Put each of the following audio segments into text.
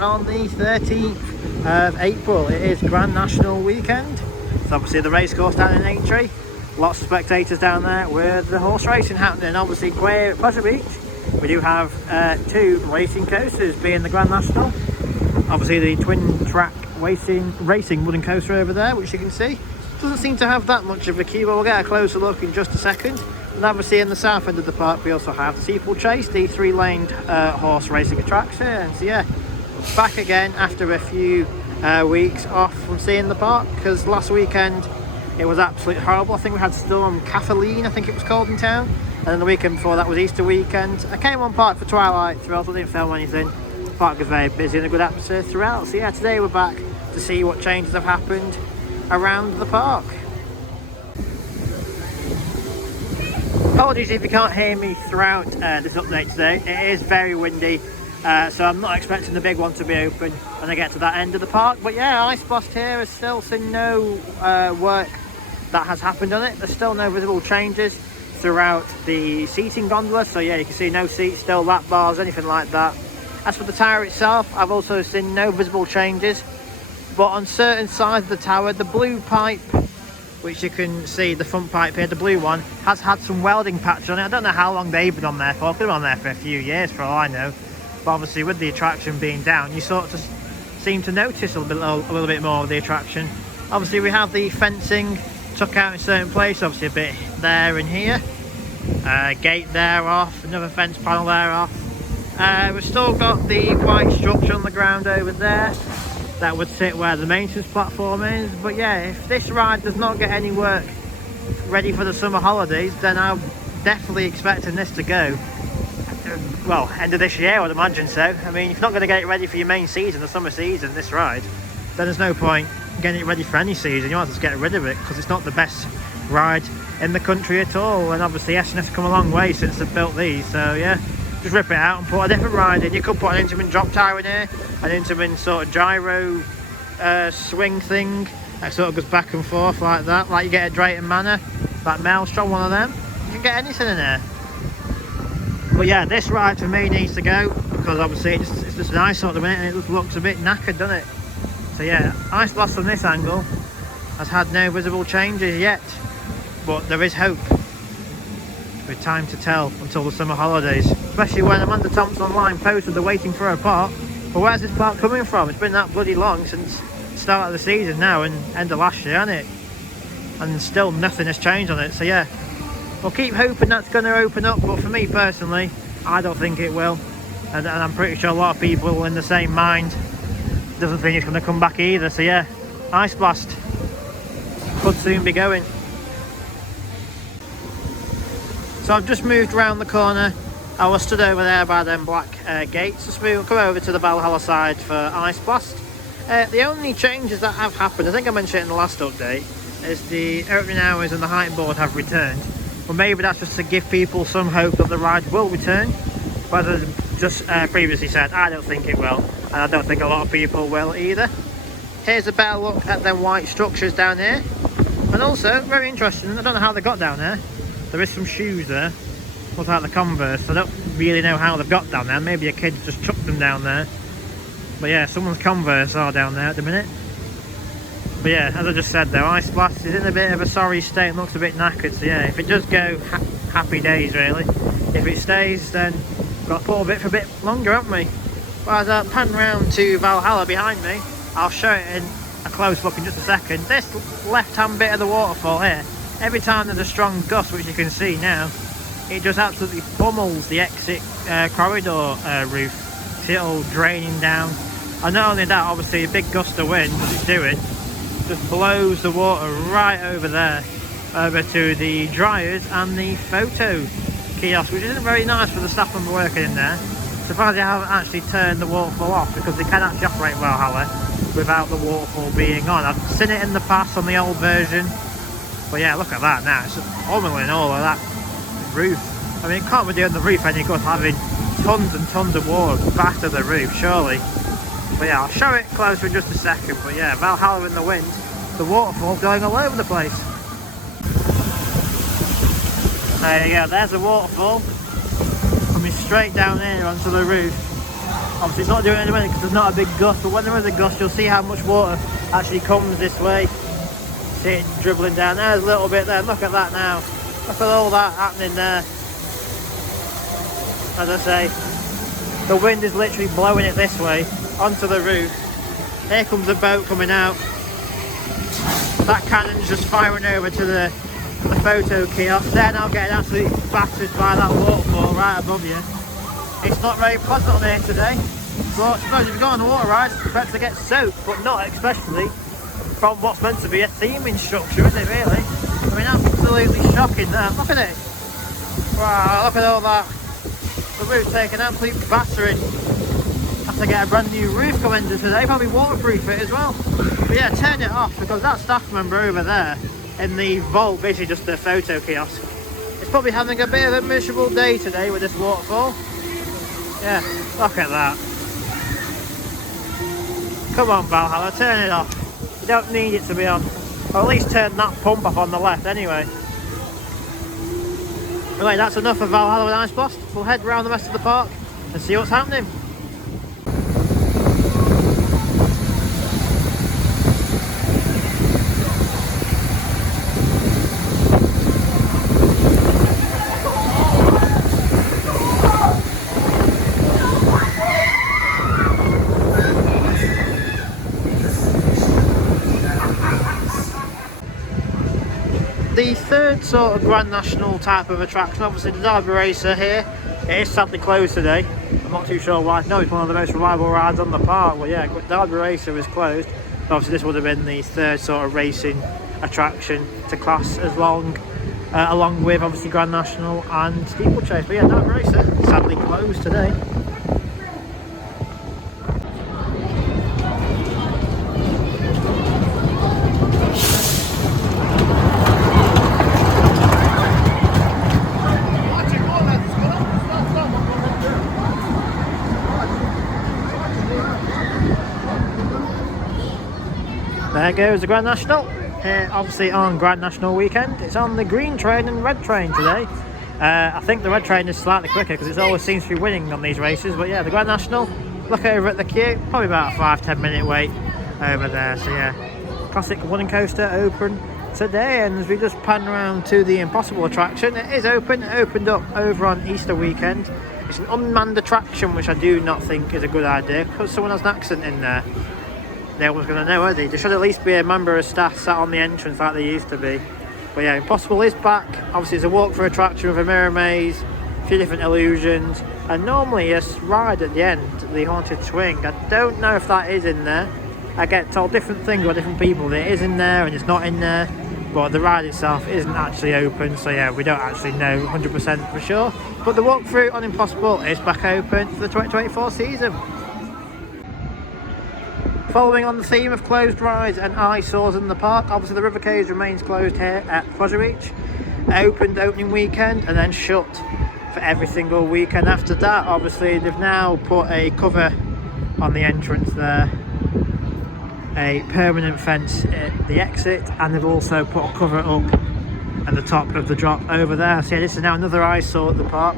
on the 13th of April. It is Grand National weekend. So obviously the racecourse down in Aintree. Lots of spectators down there with the horse racing happening. Obviously Prix Pleasure Beach, we do have 2 racing coasters, being the Grand National. Obviously the twin track racing wooden coaster over there, which you can see. Doesn't seem to have that much of a queue, but we'll get a closer look in just a second. And obviously in the south end of the park we also have the Steeple Chase, the 3-laned horse racing attraction. So yeah, back again after a few weeks off from seeing the park, because last weekend it was absolutely horrible. I think we had Storm Kathleen, I think it was called, in town. And then the weekend before that was Easter weekend. I came on park for Twilight throughout, I didn't film anything. The park was very busy and a good atmosphere throughout. So yeah, today we're back to see what changes have happened around the park. Apologies if you can't hear me throughout this update today. It is very windy, so I'm not expecting the big one to be open when I get to that end of the park. But yeah, Ice Blast here has still seen no work that has happened on it. There's still no visible changes throughout the seating gondola. So yeah, you can see no seats, still lap bars, anything like that. As for the tower itself, I've also seen no visible changes. But on certain sides of the tower, the blue pipe, which you can see, the front pipe here, the blue one, has had some welding patch on it. I don't know how long they've been on there for. They've been on there for a few years for all I know. But obviously with the attraction being down, you sort of seem to notice a little bit more of the attraction. Obviously we have the fencing took out in certain places, obviously a bit there and here. Gate there off, another fence panel there off. We've still got the white structure on the ground over there. That would sit where the maintenance platform is. But yeah, if this ride does not get any work ready for the summer holidays, then I'm definitely expecting this to go, well, end of this year, I would imagine so. I mean, if you're not going to get it ready for your main season, the summer season, this ride, then there's no point getting it ready for any season. You might as well just get rid of it, because it's not the best ride in the country at all. And obviously S&F's come a long way since they've built these, so yeah, just rip it out and put a different ride in. You could put an Intamin drop tower in here, an Intamin sort of gyro swing thing that sort of goes back and forth like that, like you get at Drayton Manor, that Maelstrom, one of them. You can get anything in there. But yeah, this ride for me needs to go, because obviously it's just an eyesore at the minute and it just looks a bit knackered, doesn't it? So yeah, Ice Blast from this angle has had no visible changes yet, but there is hope. With time to tell until the summer holidays, especially when Amanda Thompson online posted they're waiting for a park. But where's this park coming from? It's been that bloody long since the start of the season now and end of last year, hasn't it? And still nothing has changed on it. So yeah, we'll keep hoping that's going to open up, but for me personally, I don't think it will. And I'm pretty sure a lot of people in the same mind doesn't think it's going to come back either. So yeah, Ice Blast could soon be going. So I've just moved around the corner. I was stood over there by them black gates. Just come over to the Valhalla side for Ice Blast. The only changes that have happened, I think I mentioned it in the last update, is the opening hours and the height board have returned. But maybe that's just to give people some hope that the ride will return. But as just previously said, I don't think it will. And I don't think a lot of people will either. Here's a better look at them white structures down here. And also, very interesting, I don't know how they got down there. There is some shoes there, look like the Converse. I don't really know how they've got down there. Maybe a kid just chucked them down there. But yeah, someone's Converse are down there at the minute. But yeah, as I just said though, Ice Blast is in a bit of a sorry state and looks a bit knackered. So yeah, if it does go, happy days really. If it stays, then we've got to pull a bit for a bit longer, haven't we? But as I pan round to Valhalla behind me, I'll show it in a close look in just a second. This left-hand bit of the waterfall here, every time there's a strong gust, which you can see now, it just absolutely pummels the exit corridor roof. See it all draining down. And not only that, obviously a big gust of wind, as it's doing, just blows the water right over there, over to the dryers and the photo kiosk, which isn't very nice for the staff member working in there. Surprised they haven't actually turned the waterfall off, because they can actually operate Valhalla without the waterfall being on. I've seen it in the past on the old version. But yeah, look at that now, it's just pummeling all of that roof. I mean, it can't be doing the roof any good having tons and tons of water back to the roof, surely. But yeah, I'll show it closer in just a second. But yeah, Valhalla in the wind, the waterfall going all over the place. There you go, there's the waterfall coming straight down here onto the roof. Obviously it's not doing it in a minute because there's not a big gust, but when there is a gust you'll see how much water actually comes this way. See it dribbling down. There's a little bit there. Look at that now. Look at all that happening there. As I say, the wind is literally blowing it this way onto the roof. Here comes a boat coming out. That cannon's just firing over to the photo kiosk. They're now getting absolutely battered by that waterfall right above you. It's not very pleasant on here today, but I suppose if you go on the water ride, it's better to get soaked, but not especially from what's meant to be a theming structure, is it really? I mean, absolutely shocking there. Look at it. Wow, look at all that. The roof's taking absolute battering. Have to get a brand new roof going into today, probably waterproof it as well. But yeah, turn it off because that staff member over there in the vault, basically just a photo kiosk, is probably having a bit of a miserable day today with this waterfall. Yeah, look at that. Come on Valhalla, turn it off. You don't need it to be on. Or at least turn that pump off on the left anyway. Right, that's enough of Valhalla and Ice Blast. We'll head round the rest of the park and see what's happening. The third sort of Grand National type of attraction, obviously the Derby Racer here, it is sadly closed today. I'm not too sure why. No, it's one of the most reliable rides on the park. Well, yeah, Derby Racer is closed. Obviously this would have been the third sort of racing attraction to class as along with obviously Grand National and Steeple Chase. But yeah, Derby Racer sadly closed today. There goes the Grand National, here obviously on Grand National weekend. It's on the green train and red train today. I think the red train is slightly quicker because it always seems to be winning on these races, but yeah, the Grand National, look over at the queue, probably about a 5-10 minute wait over there. So yeah, classic wooden coaster open today, and as we just pan around to the Impossible attraction, it is open. It opened up over on Easter weekend. It's an unmanned attraction, which I do not think is a good idea because someone has an accident in there. No one's going to know, are they? There should at least be a member of staff sat on the entrance like they used to be. But yeah, Impossible is back. Obviously it's a walk-through attraction with a mirror maze, a few different illusions, and normally a ride at the end, the Haunted Swing. I don't know if that is in there. I get told different things by different people. That it is in there and it's not in there, but the ride itself isn't actually open, so yeah, we don't actually know 100% for sure. But the walk-through on Impossible is back open for the 2024 season. Following on the theme of closed rides and eyesores in the park, obviously the River Cage remains closed here at Pleasure Beach. Opened opening weekend and then shut for every single weekend after that. Obviously they've now put a cover on the entrance there, a permanent fence at the exit, and they've also put a cover up at the top of the drop over there. So yeah, this is now another eyesore at the park.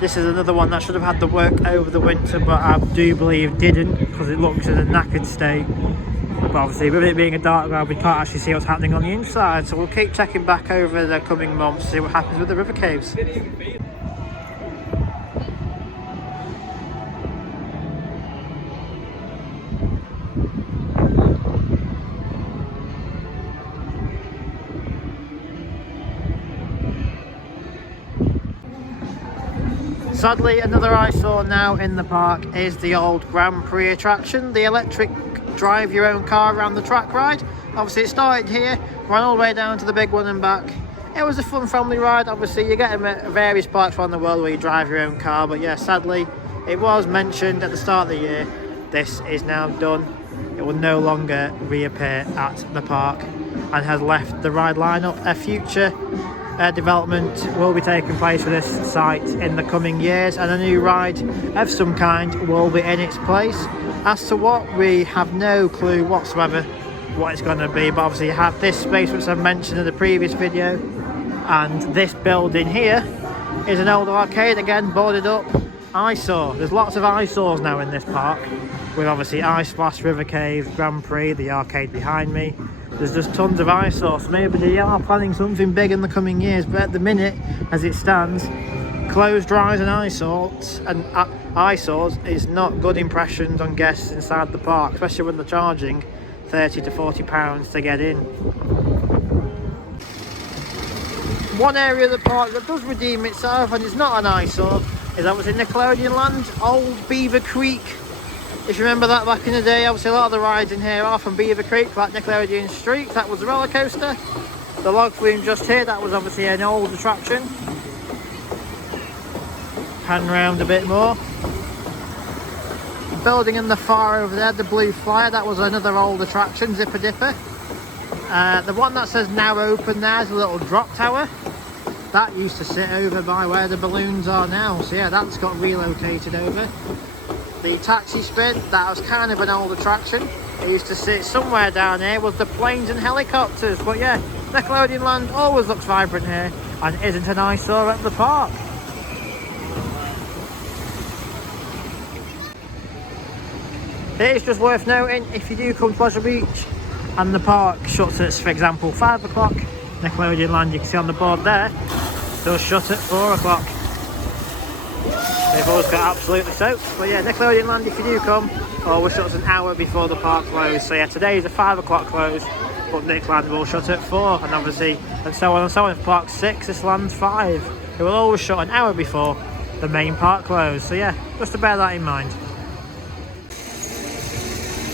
This is another one that should have had the work over the winter, but I do believe didn't because it looks in a knackered state. But obviously with it being a dark ride, we can't actually see what's happening on the inside, so we'll keep checking back over the coming months to see what happens with the river caves. Sadly, another eyesore now in the park is the old Grand Prix attraction, the electric drive your own car around the track ride. Obviously it started here, ran all the way down to the big one and back. It was a fun family ride. Obviously you get them at various parks around the world where you drive your own car, but yeah, sadly it was mentioned at the start of the year. This is now done. It will no longer reappear at the park and has left the ride lineup. A future development will be taking place for this site in the coming years, and a new ride of some kind will be in its place. As to what, we have no clue whatsoever what it's going to be, but obviously you have this space which I've mentioned in the previous video, and this building here is an old arcade, again boarded up, eyesore. There's lots of eyesores now in this park, with obviously Ice Splash, River Cave, Grand Prix, the arcade behind me. There's just tons of eyesores. Maybe they are planning something big in the coming years, but at the minute, as it stands, closed rides and eyesores is not good impressions on guests inside the park, especially when they're charging £30 to £40 to get in. One area of the park that does redeem itself, and it's not an eyesore, is obviously Nickelodeon Land, Old Beaver Creek. If you remember that back in the day, obviously a lot of the rides in here are from Beaver Creek, like Nickelodeon Street. That was a roller coaster. The log flume just here, that was obviously an old attraction. Pan round a bit more. The building in the far over there, the Blue Flyer, that was another old attraction, Zipper Dipper. The one that says now open there is a little drop tower. That used to sit over by where the balloons are now, so yeah, that's got relocated over. The taxi spin, that was kind of an old attraction. It used to sit somewhere down here with the planes and helicopters, but yeah, Nickelodeon Land always looks vibrant here and isn't an eyesore at the park. It is just worth noting, if you do come to Pleasure Beach and the park shuts at, for example, 5 o'clock, Nickelodeon Land, you can see on the board there, does shut at 4 o'clock. They've always got absolutely soaked. But yeah, Nickelodeon Land, if you do come, always shuts an hour before the park close. So yeah, today is a 5 o'clock close, but Nickland will shut at 4, and obviously, and so on and so on. If park's 6, this land's 5. It will always shut an hour before the main park close. So yeah, just to bear that in mind.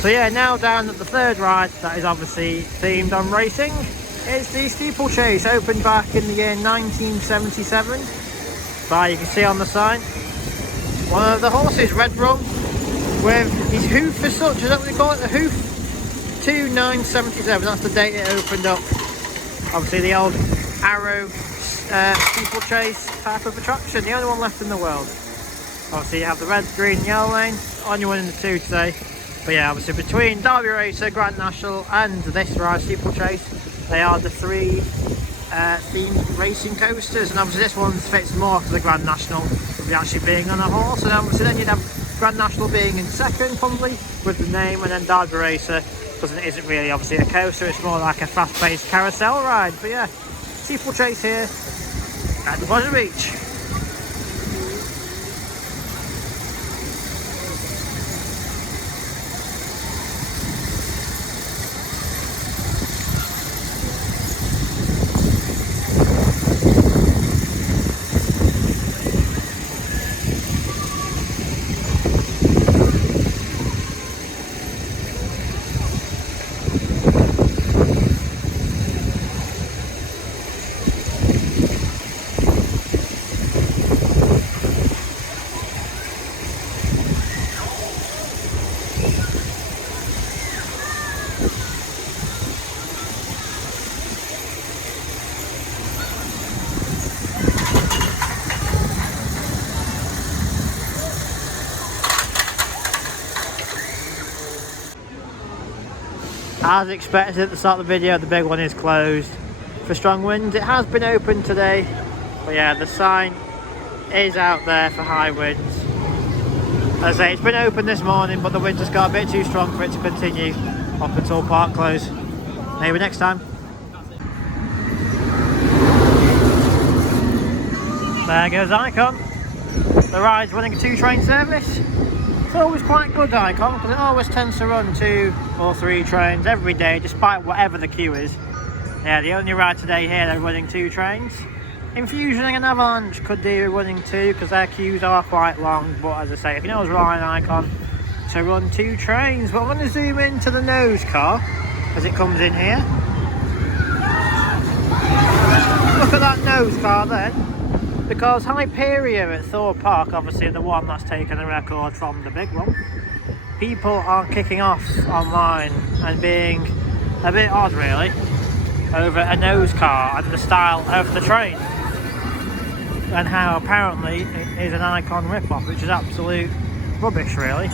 So yeah, now down at the third ride, that is obviously themed on racing. It's the Steeple Chase, opened back in the year 1977. But you can see on the sign, one of the horses, Red Rum, with his hoof as such, is that what they call it? The hoof? 2977, that's the date it opened up. Obviously the old Arrow Steeple Chase type of attraction, the only one left in the world. Obviously you have the red, green, yellow lane, only one in the two today. But yeah, obviously between Derby Racer, Grand National and this ride, Steeple Chase, they are the three themed racing coasters, and obviously this one fits more to the Grand National with actually being on a horse, and obviously then you'd have Grand National being in second probably with the name, and then Derby Racer, because it isn't really obviously a coaster, it's more like a fast-paced carousel ride. But yeah, Steeple Chase here at the Pleasure Beach. As expected at the start of the video, the big one is closed for strong winds. It has been open today, but yeah, the sign is out there for high winds. As I say, it's been open this morning, but the wind just got a bit too strong for it to continue up until park close. Maybe next time. There goes Icon. The ride's running a 2-train service. It's always quite good, Icon, because it always tends to run 2 or 3 trains every day, despite whatever the queue is. Yeah, the only ride today here, they're running 2 trains. Infusion and Avalanche could do running 2, because their queues are quite long, but as I say, if you know it's right, Icon, to run 2 trains. But I'm going to zoom into the nose car as it comes in here. Look at that nose car then. Because Hyperia at Thorpe Park, obviously the one that's taken the record from the big one, people are kicking off online and being a bit odd really over a nose car and the style of the train, and how apparently it is an Icon rip-off, which is absolute rubbish really.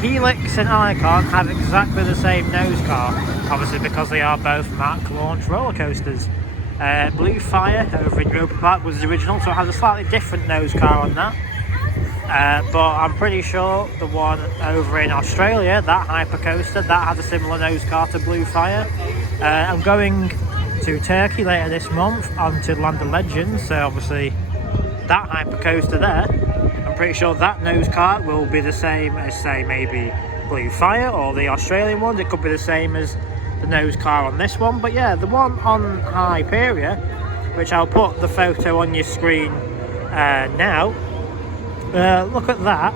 Helix and Icon have exactly the same nose car, obviously because they are both Mack launch roller coasters. Blue Fire over in Europa Park was the original, so it has a slightly different nose car on that. But I'm pretty sure the one over in Australia, that hypercoaster, that has a similar nose car to Blue Fire. I'm going to Turkey later this month onto Land of Legends, so obviously that hypercoaster there, I'm pretty sure that nose car will be the same as, say, maybe Blue Fire or the Australian ones. It could be the same as the nose car on this one. But yeah, the one on Hyperia, which I'll put the photo on your screen now. Look at that,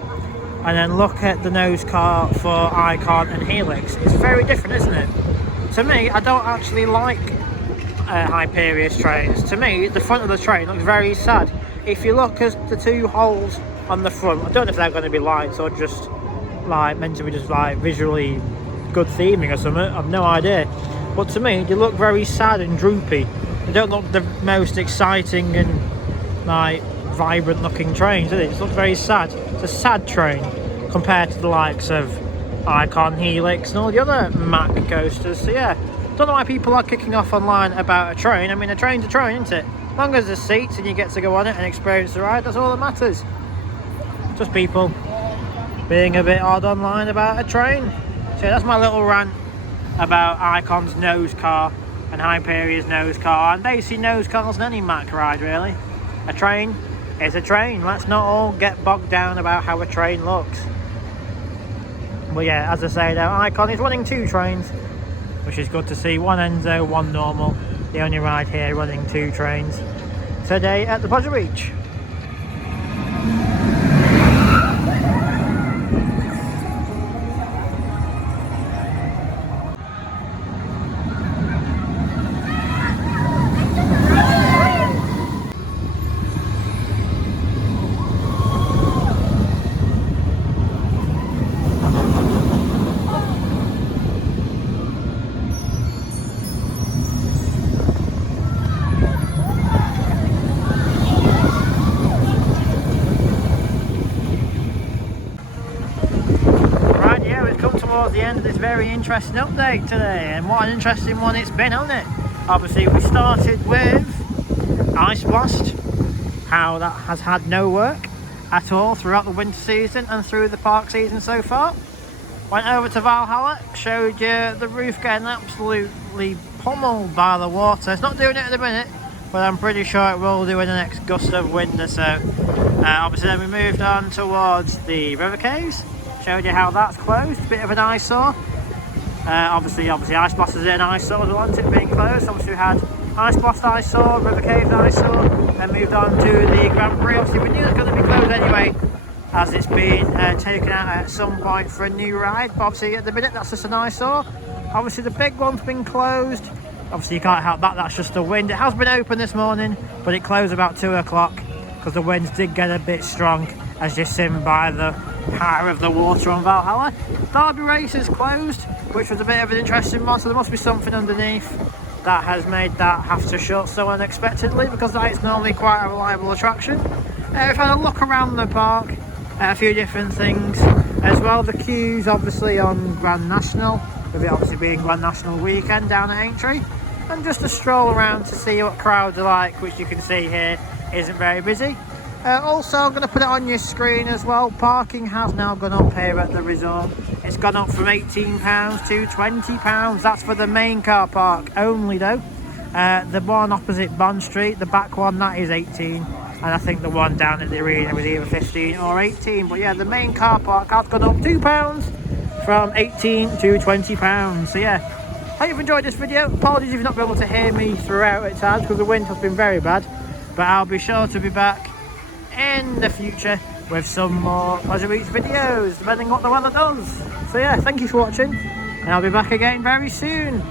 and then look at the nose car for Icon and Helix. It's very different, isn't it? To me, I don't actually like Hyperia's trains. To me, the front of the train looks very sad. If you look at the two holes on the front, I don't know if they're going to be lights or just like meant to be just like visually good theming or something. I've no idea. But to me, they look very sad and droopy. They don't look the most exciting and like vibrant looking trains, do they? It just looks very sad. It's a sad train compared to the likes of Icon, Helix and all the other Mack coasters. So yeah, don't know why people are kicking off online about a train. I mean, a train's a train, isn't it? As long as there's seats and you get to go on it and experience the ride, that's all that matters. Just people being a bit odd online about a train. So yeah, that's my little rant about Icon's nose car and Hyperia's nose car, and basically nose cars in any Mack ride really. A train is a train. Let's not all get bogged down about how a train looks. But yeah, as I say though, Icon is running two trains, which is good to see. One Enzo, one normal. The only ride here running two trains today at the Pleasure Beach. Towards the end of this very interesting update today, and what an interesting one it's been, hasn't it? Obviously we started with Ice Blast, how that has had no work at all throughout the winter season and through the park season so far. Went over to Valhalla, showed you the roof getting absolutely pummeled by the water. It's not doing it at the minute, but I'm pretty sure it will do in the next gust of wind or so. Obviously then we moved on towards the river caves. Showed you how that's closed, a bit of an eyesore. Obviously Ice Blast is an eyesore as well, it being closed. Obviously we had Ice Blast eyesore, River Caves eyesore, and moved on to the Grand Prix. Obviously we knew it was going to be closed anyway, as it's been taken out at some point for a new ride. But obviously at the minute that's just an eyesore. Obviously the big one's been closed. Obviously you can't help that, that's just the wind. It has been open this morning, but it closed about 2 o'clock because the winds did get a bit strong, as you've seen by the power of the water on Valhalla. Derby race is closed, which was a bit of an interesting one, so there must be something underneath that has made that have to shut so unexpectedly, because that is normally quite a reliable attraction. We've had a look around the park at a few different things as well. The queues obviously on Grand National, with it obviously being Grand National weekend down at Aintree, and just a stroll around to see what crowds are like, which you can see here isn't very busy. Also, I'm going to put it on your screen as well. Parking has now gone up here at the resort. It's gone up from £18 to £20. That's for the main car park only though. The one opposite Bond Street, the back one, that is 18. And I think the one down at the arena was either 15 or 18. But yeah, the main car park has gone up £2 from 18 to £20. So yeah, hope you've enjoyed this video. Apologies if you've not been able to hear me throughout at times because the wind has been very bad. But I'll be sure to be back in the future with some more Pleasure Beach videos, depending on what the weather does. So yeah, thank you for watching, and I'll be back again very soon.